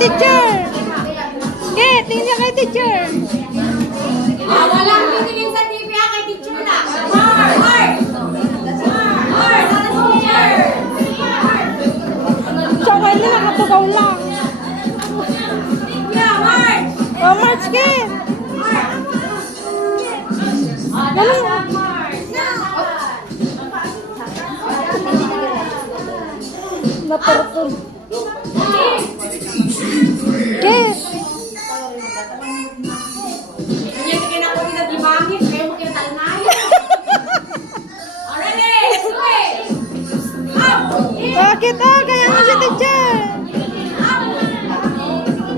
teacher. Kit, tingin ka kay teacher. Walang titingin sa TV kay teacher na. Heart! Teacher! So, kayo na nakatugaw lang. Heart! Oh, March, Kit. Ganun. Napartol. Kit. Yan kinako nila di bangis, kaya mo kaya talnay. Already! Sige! Up! Oh, Kit, oh, kaya na si teacher.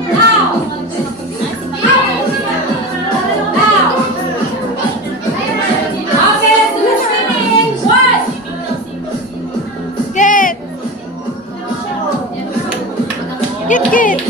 Now! Now! Okay, let's do the spinning. One! Kit. Kit, Kit.